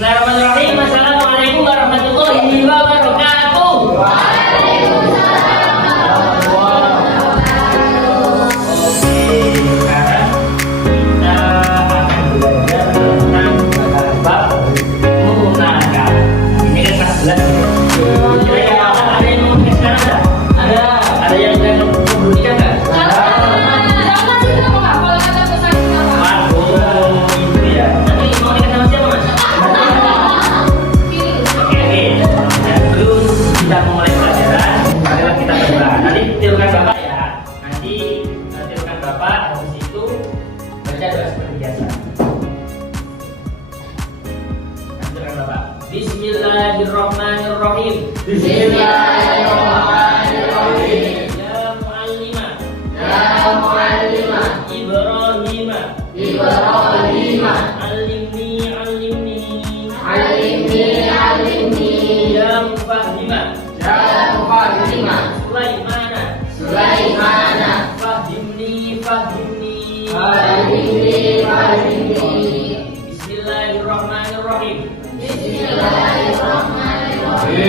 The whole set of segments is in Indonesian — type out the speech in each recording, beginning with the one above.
Bismillahirrahmanirrahim. Assalamualaikum warahmatullahi wabarakatuh. Bismillahirrahmanirrahim. Bismillahirrahmanirrahim. Ya muallimah. Ya muallimah. Ibrahimah. Ibrahimah. Allimni allimni. Allimni allimni. Ya mufahimah. Ya mufahimah. Sulaimana. Sulaimana. Fahimni fahimni. Allimni allimni. Bismillahirrahmanirrahim. Bismillahirrahmanirrahim.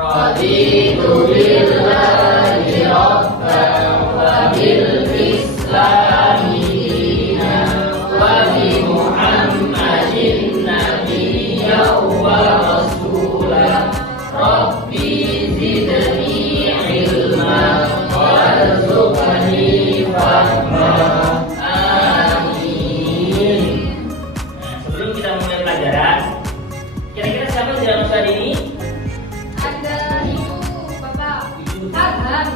Raditu billahi rabban wa bil islami dinan wa bi Muhammadin nabiyyan wa rasulan. Rabbi zidni ilma warzuqni fahma. Sebelum kita mulai pelajaran, kira-kira siapa yang dalam studi ini? Ada ibu, bapak, Farhan.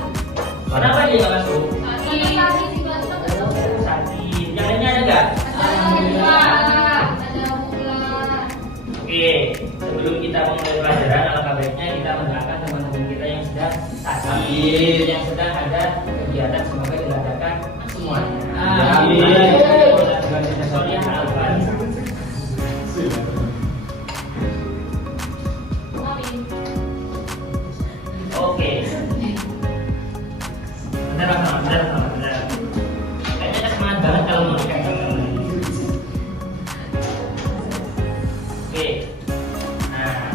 Kenapa dia nggak masuk? Sakit juga Sakit. Yang lainnya ada nggak? ada Mulan. Oke, sebelum kita mulai pelajaran, alangkah baiknya kita mendoakan teman-teman kita yang sedang sakit, yang sedang ada kegiatan, semoga dilancarkan semuanya. Amin. Soalnya Al-Fatihah. Oke. Bentar. Kayaknya semangat banget kalau mau dikasih. Oke. Nah,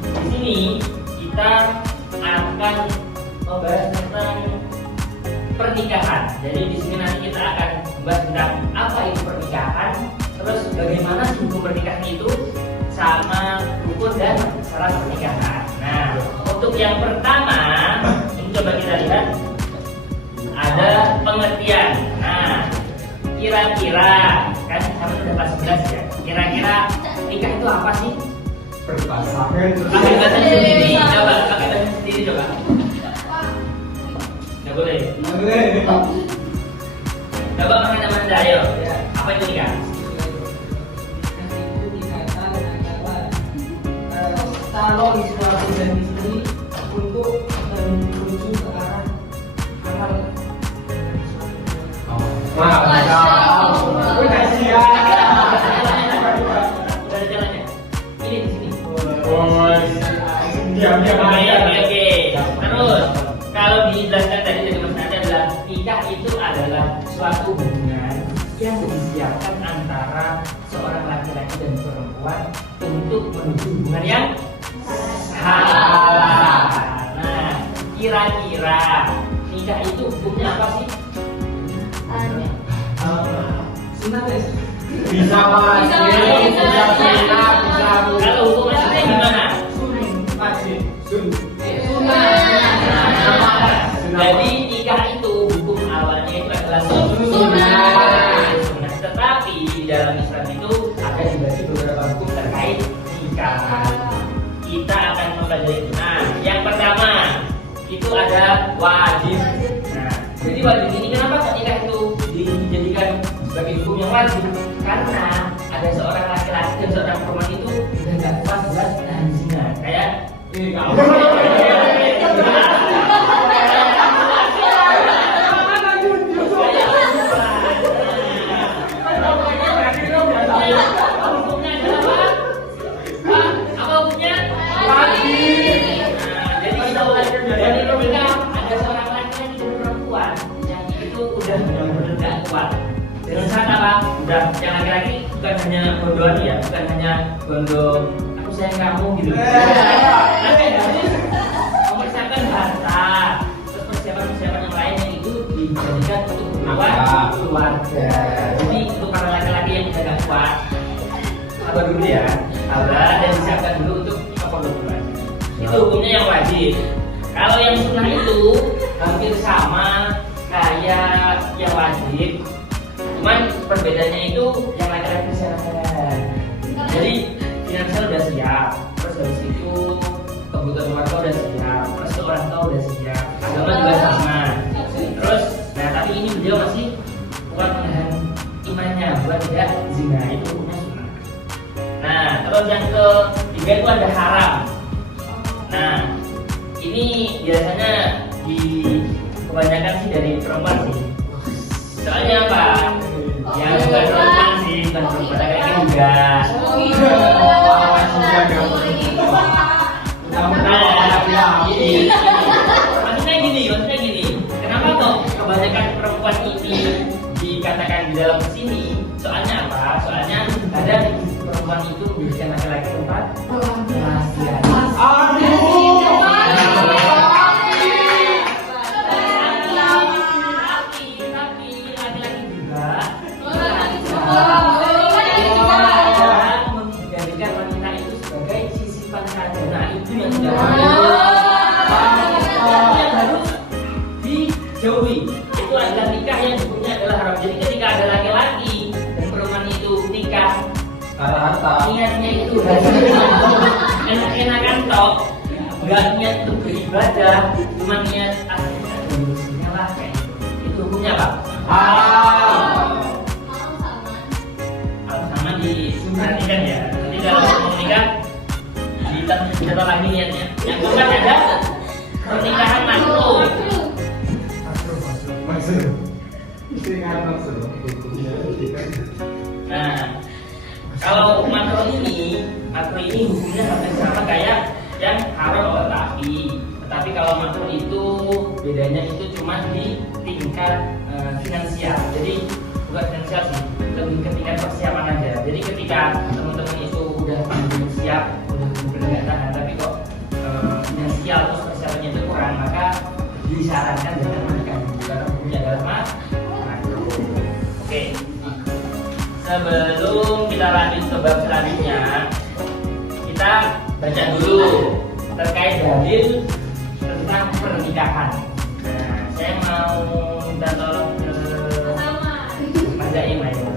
di sini kita akan membahas tentang pernikahan. Jadi di sini nanti kita akan membahas tentang apa itu pernikahan, terus bagaimana sih hukum pernikahan itu, sama rukun dan syarat pernikahan. Nah, untuk yang pertama, ini coba kita lihat ada pengertian. Nah, kira-kira kan sama udah pas 11 ya. Kira-kira nikah itu apa sih? Pakai bahasa sendiri, coba pakai bahasa sendiri coba. Nggak boleh. Coba pakai nama Anda, ayo. Apa itu nikah? Kalau suatu dan istri untuk menuju ke arah halal. Masya Allah. Udah ada jalannya. Ini di sini. Oke. Terus kalau dijelaskan tadi dari Mas Nanda adalah nikah itu adalah suatu hubungan yang disiapkan antara seorang laki-laki dan perempuan untuk menuju hubungan yang halal. Nah, kira-kira nikah itu hukumnya apa sih? Bisa mas, bisa Kalau hukumnya itu gimana? Jadi nikah itu hukum awalnya itu adalah sunnah. Tetapi di dalam Islam itu ada dibagi beberapa hukum terkait nikah. Kita akan mempelajari. Nah, yang pertama itu ada wajib. Nah, jadi wajib ini kenapa kok nikah itu dijadikan sebagai hukum yang wajib? Karena ada seorang laki-laki dan seorang perempuan itu udah nggak kuat buat nahan zina. Kayak udah benar-benar gak kuat. Dengan syarat apa? Udah yang laki-laki bukan hanya bondoan ya, bukan hanya bondo aku sayang kamu gitu. Tapi harus mempersiapkan bahasa, terus persiapan yang lainnya itu dijadikan untuk membuat keluarga. Jadi untuk para laki-laki yang udah gak kuat, sabar dulu ya, sabar dan siapkan dulu untuk keperluan. Itu hukumnya yang wajib. Kalau yang sunnah itu hampir sama kayak yang wajib, cuman perbedaannya itu yang laki-laki disyaratkan. Jadi finansial udah siap, terus habis itu kebutuhan keluarga udah siap, terus orang tua udah siap, agama juga sama. Terus, nah tapi ini beliau masih kuat menahan imannya, buat tidak zina, itu hukumnya sunnah. Nah, terus yang ketiga itu ada haram. Nah, ini biasanya kebanyakan sih dari perempuan sih. Soalnya apa? Ya bukan perempuan sih, bukan perempuan kayak juga. Maksudnya gini. Kenapa toh kebanyakan perempuan ini dikatakan di dalam sini? Soalnya apa? Soalnya kadang perempuan itu menjadikan laki-laki tempat rahasia. Menjadikan wanita itu sebagai sisipan saja. Nah itu yang tidak harus dijauhi. Itu adalah nikah yang hukumnya adalah haram. Jadi ketika ada laki-laki dan perempuan itu nikah, niatnya itu enak-enakan tok, nggak niat untuk beribadah, cuma niat aslinya lah kayak itu hukumnya pak. Sama diperhatikan ya. Nanti kalau mau menikah kita lagi niatnya. Yang keempat ada pernikahan makruh. Nah, kalau makruh ini hukumnya hampir sama kayak yang haram tetapi kalau makruh itu bedanya itu cuma di tingkat finansial. Jadi bukan finansial sih, lebih ke tingkat persiapan aja. Jadi ketika teman-teman itu udah siap, udah benar-benar tahan, tapi kok finansial atau persiapannya itu kurang, maka disarankan jangan menikah karena hukumnya adalah makruh. Oke. Sebelum kita lanjut ke bab selanjutnya, kita baca dulu terkait dalil tentang pernikahan. Nah, saya mau minta tolong ke Mas Zaim ayo.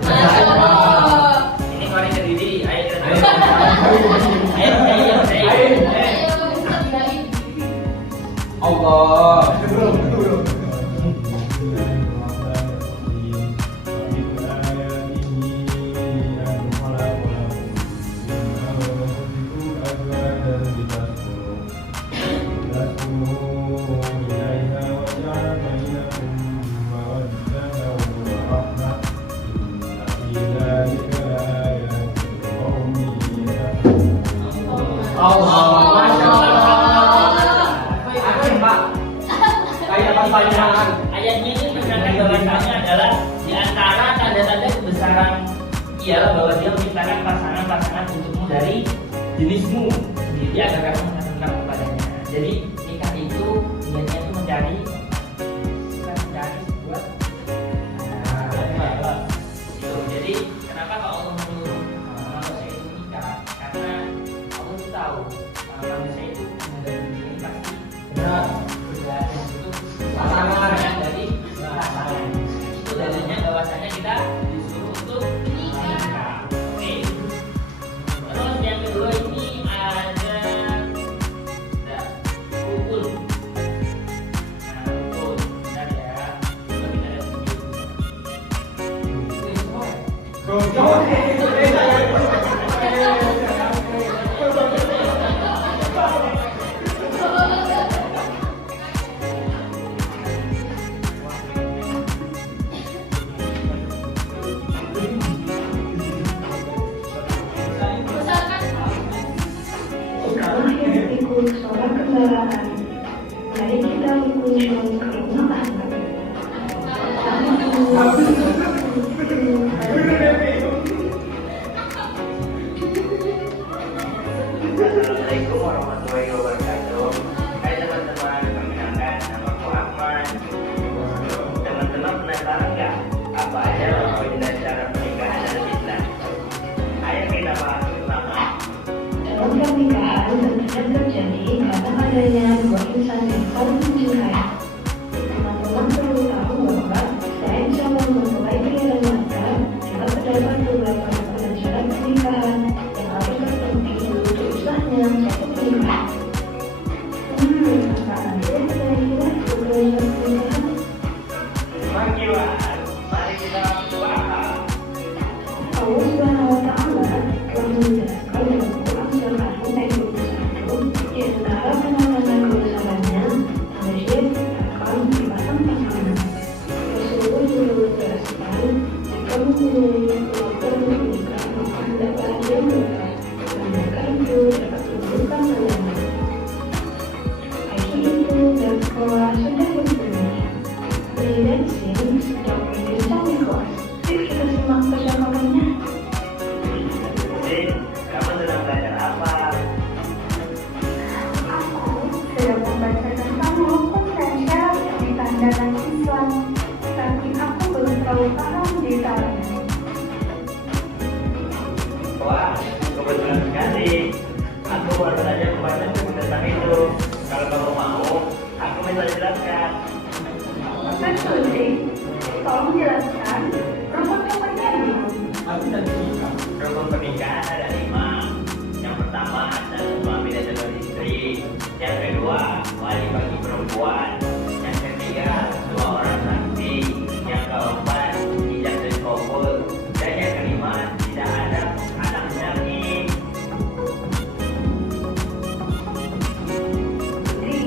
Ini kemarin ke Didi, ayo. Allah. Ayatnya ini menandakan bahwasanya adalah di antara tanda-tanda kebesaran ialah bahwa dia menciptakan pasangan-pasangan untukmu dari jenismu sendiri agar kamu menyenangkan kepadanya. Jadi nikah itu niatnya itu mencari sebuah itu. Jadi kenapa kalau Allah menyuruh manusia itu nikah? Karena Allah itu tahu manusia itu menghadapi ini pasti berat itu pasangan dari pasangan. Itu dalilnya bahwasanya kita disuruh untuk menikah. Oke. Terus yang kedua ini ada rukun. Nah, rukun. Bentar ya. Coba kita lihat Sholat kendaraan. Mari kita berkunjung ke rumah Ahmad. Assalamualaikum warahmatullahi wabarakatuh. Hai teman-teman, perkenalkan nama aku Ahmad. Teman-teman penasaran nggak apa aja rukun dan cara pernikahan dalam Islam? Ayo kita bahas bersama. Dalam pernikahan tentunya terjadi karena adanya dua insan yang saling mencintai. Teman-teman perlu tahu bahwa selain calon mempelai pria dan wanita, juga terdapat beberapa rukun dan syarat pernikahan yang harus terpenuhi untuk sahnya suatu pernikahan. Apa aja kira-kira rukun dan syarat pernikahan? Bagaimana? Mari kita bahas. Allah Subhanahu wa Ta'ala telah menjelaskan dalam Quran surah Al-An'am 21 di antara tanda-tanda kebesarannya manusia akan dipasang pasangan. Rasulullah juga menjelaskan jika mempunyai kemampuan untuk menikah maka hendaklah dia menikah maka itu dapat menunjukkan tandanya. Ayat itu dan sekolah sudah berbunyi. Kemudian sedang berbincang di kelas. Yuk kita simak percakapannya. Din, kamu sedang belajar apa? Aku sedang membaca tentang rukun dan syarat pernikahan dalam Islam, tapi aku belum terlalu paham detailnya. Wah, kebetulan sekali. Aku baru saja membaca buku tentang itu. Kalau kamu mau, aku bisa jelaskan. Betul sih, tolong jelaskan rukun-rukunnya dulu. Rukun pernikahan ada 5. Yang pertama adalah suami dan calon istri. Yang kedua, wali bagi perempuan. Yang ketiga, 2 orang saksi. Yang keempat, ijab dan kabul. Dan yang kelima, tidak ada anak syar'i. Jadi,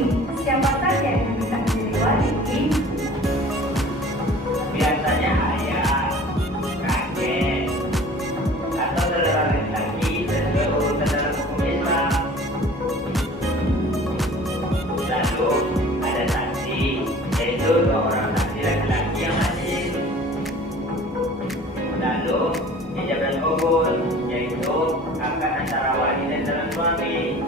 siapa saja yang bisa menjadi wali? Biasanya ayah, kakek, atau saudara laki-laki sesuai urutan dalam hukum Islam. Lalu ada saksi, yaitu 2 orang saksi laki-laki yang wajib. Lalu ijab dan kabul, yaitu akad antara wali dan calon suami.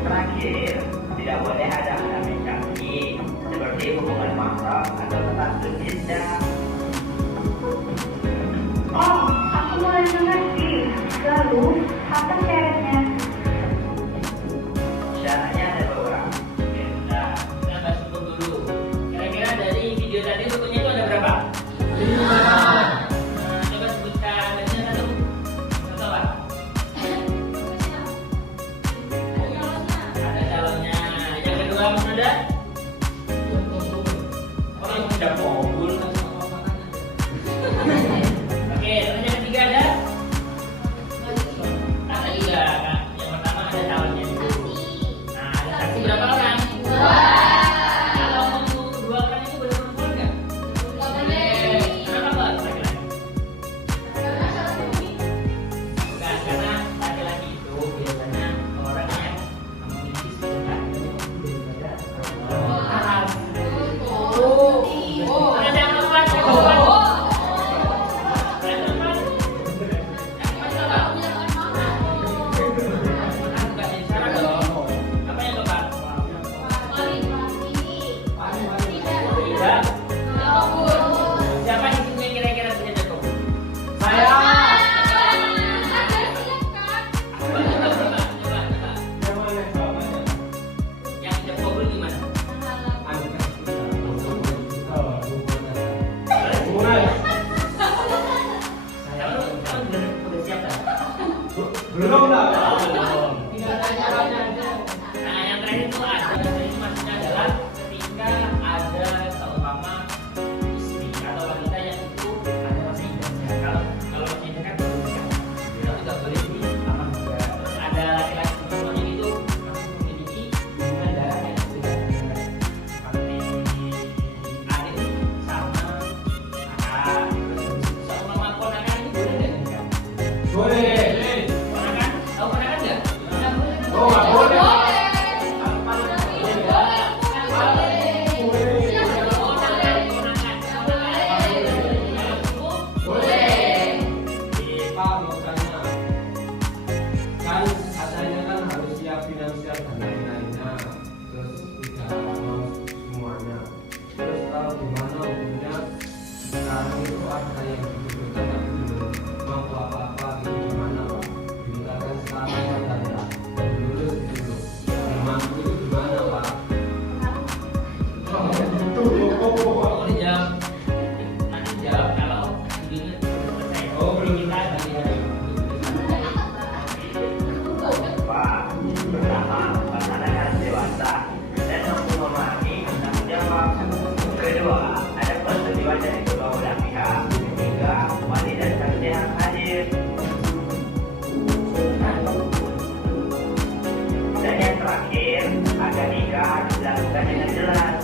Terakhir, tidak boleh ada alamin syar'i seperti hubungan mahram atau status iddah. Oh, aku mulai mengerti. Lalu, apa syaratnya? Syaratnya ada beberapa. Nah, kita bahas hukum dulu. Kira-kira dari video tadi rukunnya itu ada berapa? 5. Coba sebutkan bacanya satu. Satu apa? Ada calonnya. Yang kedua Mas Nada? Oh, yang udah kabul. Oke, terus yang ketiga ada? Ada juga kan? Yang pertama ada calonnya dulu. Nah, ada saksi berapa orang? 2. Kalau untuk 2 orang itu boleh perempuan nggak? Kenapa nggak laki-laki? Bukan, karena laki-laki itu biasanya orang yang memiliki sebutan daripada perempuan. Ada yang perempuan, yang perempuan. Yang perempuan. Yang mana apa? Bukan jadi syarat dong. Apa yang keempat? Tidak. Siapa di sini yang kira-kira punya jago? Saya. Coba. Yang jago gimana? Kamu udah siap kan? Belum lah. Belum. Nah, yang terakhir itu ada. Ini maksudnya adalah ketika ada seumpama istri atau wanita yang itu ada masa iddahnya. Kalau masa iddah kan belum nikah. Itu juga boleh dilamar juga. Terus ada laki-laki semuanya itu masih memiliki hubungan darah yang tidak benar. Seperti adik sama kakak. Terus seumpama ponakan itu boleh nggak nikah? Boleh. Ponakan? Tahu ponakan? Oh, belum kita tadi ya. Pak, pertama, pasangan harus dewasa dan mampu memahami tanggung jawab. Kedua, ada persetujuan dari kedua belah pihak. Ketiga, wali dan saksi harus hadir. Dan yang terakhir, agar nikah harus dilakukan dengan jelas.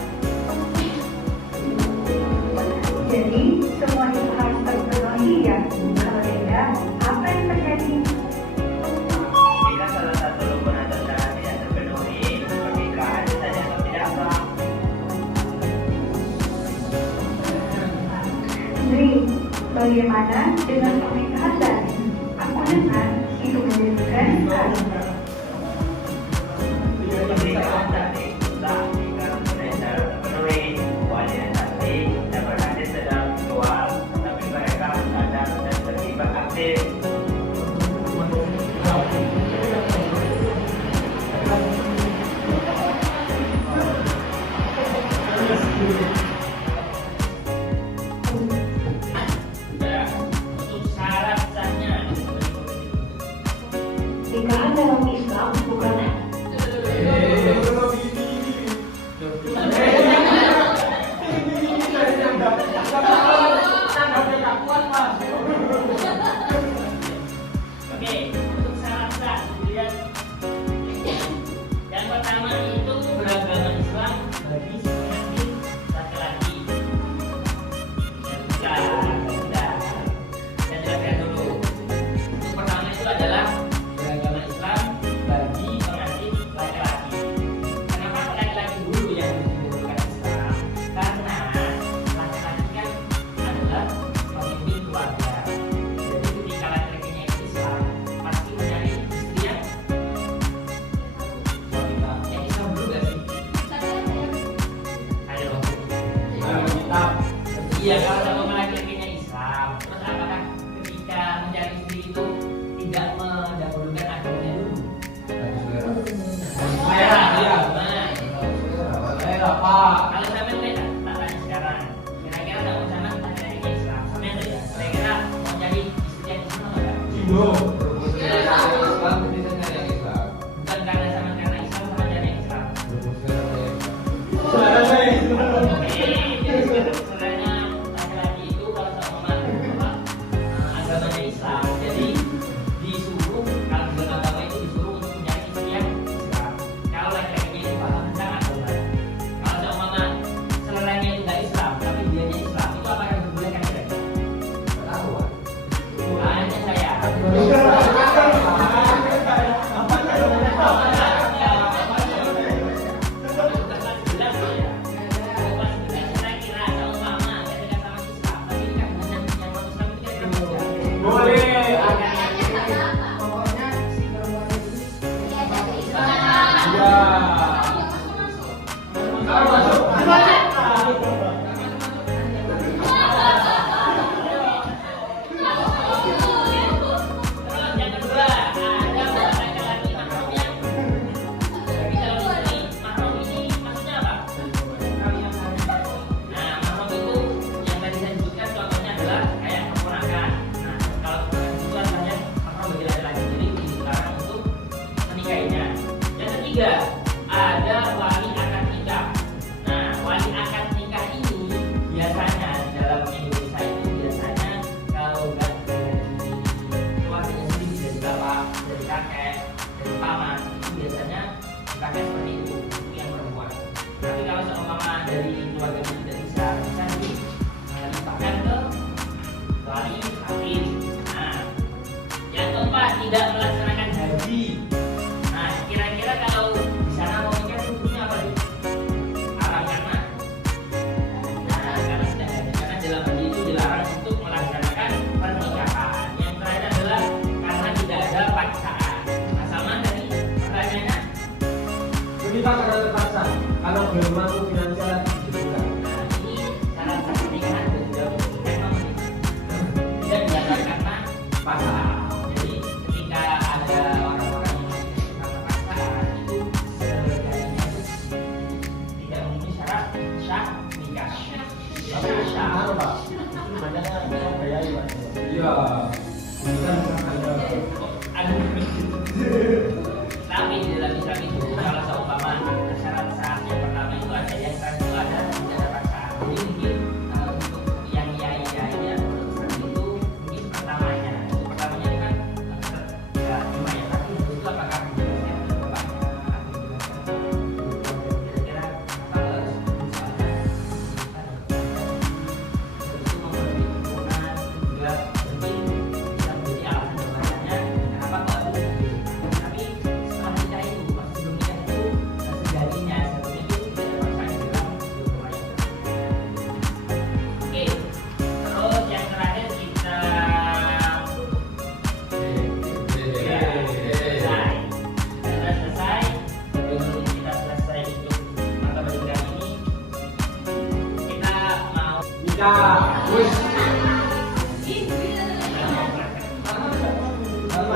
Jadi, semua itu harus terpenuhi ya. Kalau tidak, apa yang terjadi? Jika salah satu rukun atau syarat tidak terpenuhi, pernikahan bisa dianggap tidak sah. Dri, bagaimana dengan pernikahan tadi? Aku dengar itu menjadikan hal. Pernikahan tadi sah jika rukun dan syarat terpenuhi. Wali dan saksi dapat hadir secara virtual, tapi mereka harus sadar dan terlibat aktif. Ya, untuk syarat sahnya. Nikahan dalam Islam bukan Oke, untuk syarat sah, lihat. Yang pertama itu beragama Islam bagi sebagian laki-laki. Sudah. Saya jelaskan dulu. Untuk pertama itu adalah beragama Islam bagi pengantin laki-laki. Kenapa laki-laki dulu yang didahulukan Islam? Karena laki-laki kan adalah pemimpin keluarga. Jadi ketika laki-lakinya itu Islam, pasti mencari istri yang Islam dulu gak sih? Ayo. Iya, kalau laki-lakinya Islam, terus apakah ketika mencari istri itu tidak mendahulukan agamanya dulu? Iya. Kalau sampai beda, tak tanya sekarang. Kira-kira tak mau sama tak cari Islam, sama yang ya. Kira-kira mau cari istri yang Islam apa enggak? Bukan karena sama karena Islam sama cari yang Islam. Jadi sebenarnya laki-laki itu kalau sama agamanya Islam, jadi disuruh kalau dalam agama itu disuruh untuk mencari istri yang Islam. Kalau laki-lakinya itu paham tentang agama, kalau sama seleranya itu nggak Islam, tapi dianya Islam, itu apa yang dibolehkan kira-kira? Hanya saya. Ada wali akad nikah. Nah, wali akad nikah ini biasanya di dalam Indonesia itu biasanya kalau nggak dari keluarganya sendiri, dari bapak, dari kakek, dari paman, itu biasanya dipakai seperti itu untuk yang perempuan. Tapi kalau seumpama dari keluarganya tidak bisa dipakai ke wali hakim. Nah, yang keempat tidak melaksanakan haji. Nah, kira-kira kalau di sana mau nikah hukumnya apa nih? Haram karena karena tidak haji, karena dalam haji itu dilarang untuk melaksanakan pernikahan. Yang terakhir adalah karena tidak ada paksaan. Nah, sama tadi pertanyaannya. Kita karena terpaksa, kalau belum mampu finansial juga. Nah, ini syarat sah pernikahan dan juga memang tidak dilakukan karena paksaan. Jadi ketika Ini kan ada. Aduh. Tapi di dalam Islam itu kalau seumpama syarat sah yang pertama itu ada yang sah itu ada tidak dapat sah. Jadi mungkin untuk yang yai ya untuk itu mungkin pertamanya itu kan ya cuma ya tapi itu apakah menjelaskan bapak kira-kira apa harus misalnya itu memberi dukungan juga mungkin bisa menjadi alasan kepadanya kenapa kok harus tapi setelah nikah itu pas sebelum nikah itu sejatinya sebelum itu tidak ada pasangan di dalam hubungan itu. Oke, terus yang terakhir kita selesai. Sudah selesai. Sebelum kita selesai untuk mata pelajaran ini, kita mau Nikah. Wih.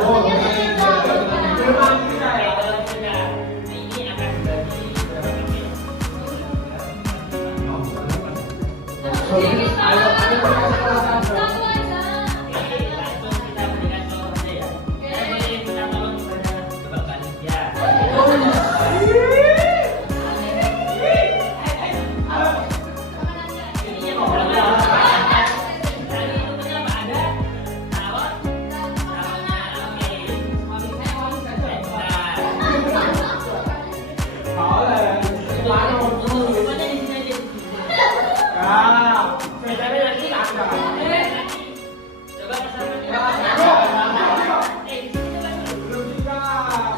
Oh, belum nikah ya. ini akan dibagi berapa kali? Satu aja. Oke, langsung kita berikan contoh saja ya. Boleh kita tolong kepada Bapak Nidya. Ininya mau berapa? Tadi itu berapa ada? Tawar? Tawarnya, oke. Boleh. Semuanya di sini aja. Ah. Tapi nanti ada. Coba pesannya. Di sini coba dulu. Belum nikah.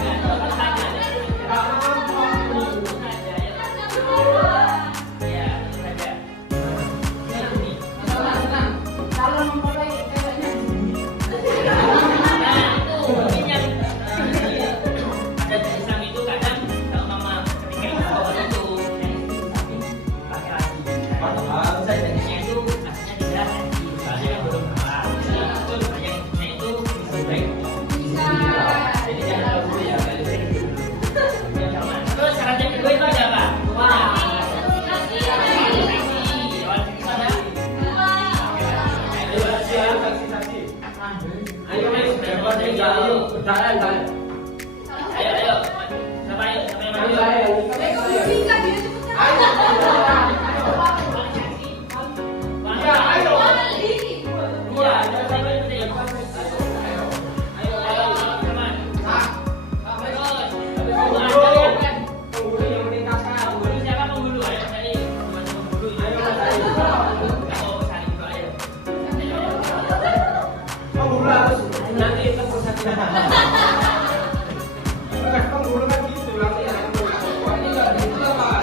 Terus syarat yang kedua itu ada apa? Ayo, berjalan, jalan. Ayo. Siapa yang Ayo, maju? Ya, ayo. Iya, siapa yang penting? Ayo, sama. Terus, Penghulu yang menikahkan. penghulu siapa penghulu? Ayo cari teman-teman penghulu. Ayo, cari. Kamu cari dulu, ayo. Penghulu harus nanti itu persatuan. Bukan penghulu kan gitu nanti yang ini nggak gitu lah Pak.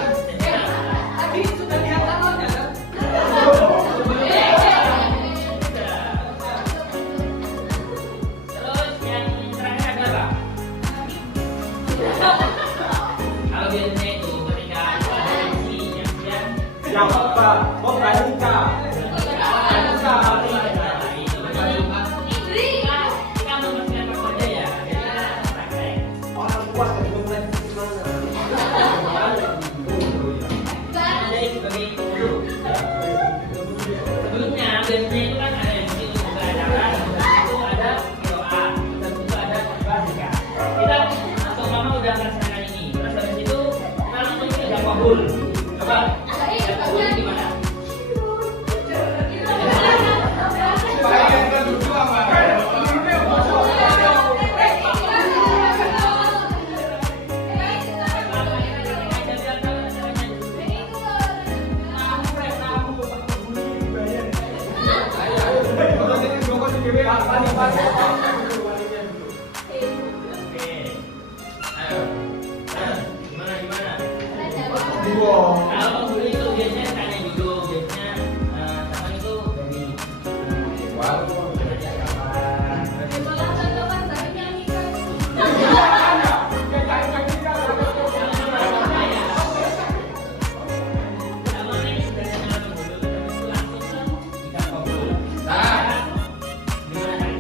Tadi sudah diatakan ya kan? Terus yang terakhir ada apa? Kalau biasanya itu ketika ada sesi yang dia Yang apa? Oh, nggak nikah. kita membersihkan paku aja ya. Biasanya praktek. Orang puas dan belum mulai gimana? Jadi sebagai penghulu. Sebelumnya biasanya itu kan ada yang mesti untuk buka acara, itu ada doa, dan itu ada khotbah. Kita langsung mama udah melaksanakan ini. Terus habis itu kita langsung ke Jamahul. Coba Jamahul gimana? Oke. Ayo. Nah, gimana? Kalau penghulu itu biasanya tanya dulu, biasanya siapa itu dari kerja kapan, sama ini sudah kenal penghulu, terus itu langsung ke kita ngobrol. Gimana kan?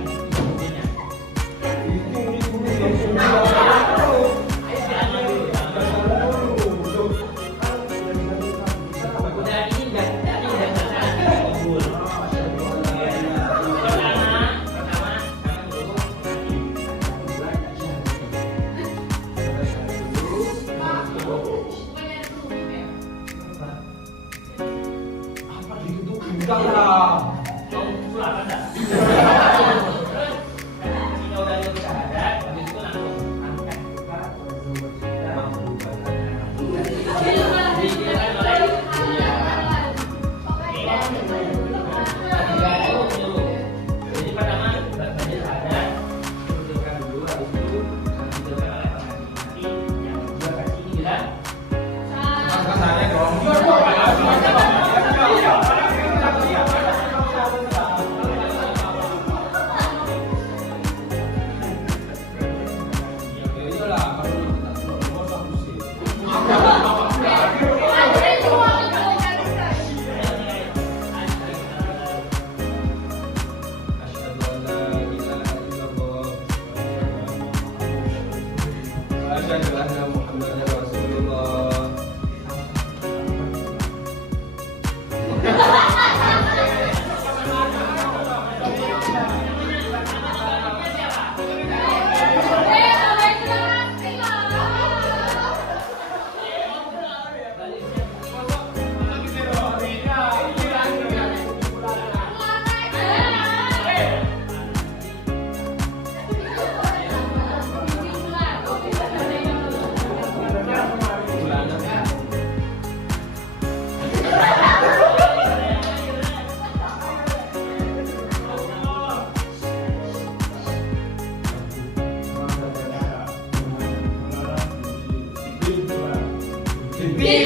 Tapi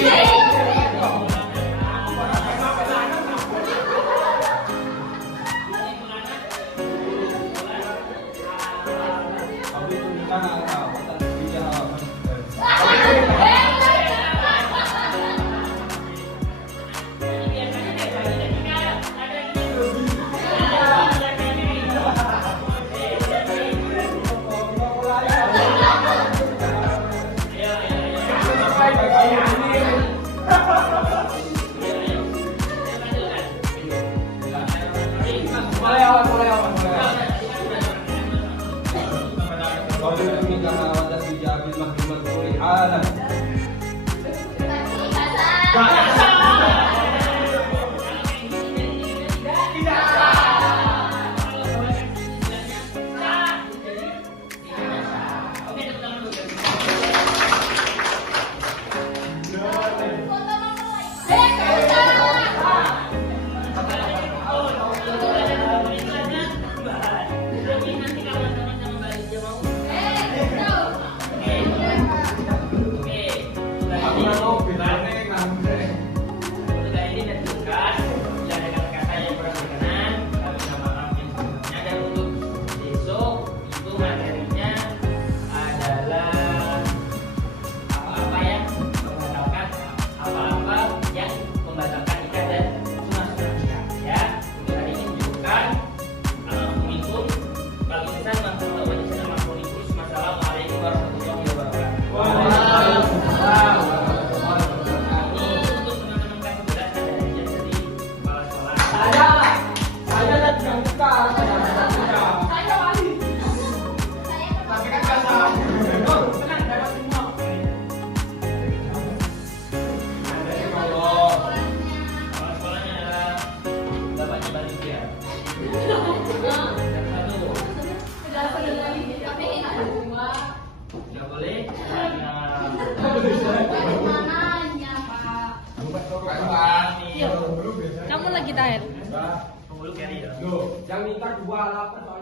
itu bukan apa, tapi dia Mulai awal. kalau itu karena wadah dijamin maklumat Quran. Kamu lagi tahir. Loh, yang minta 28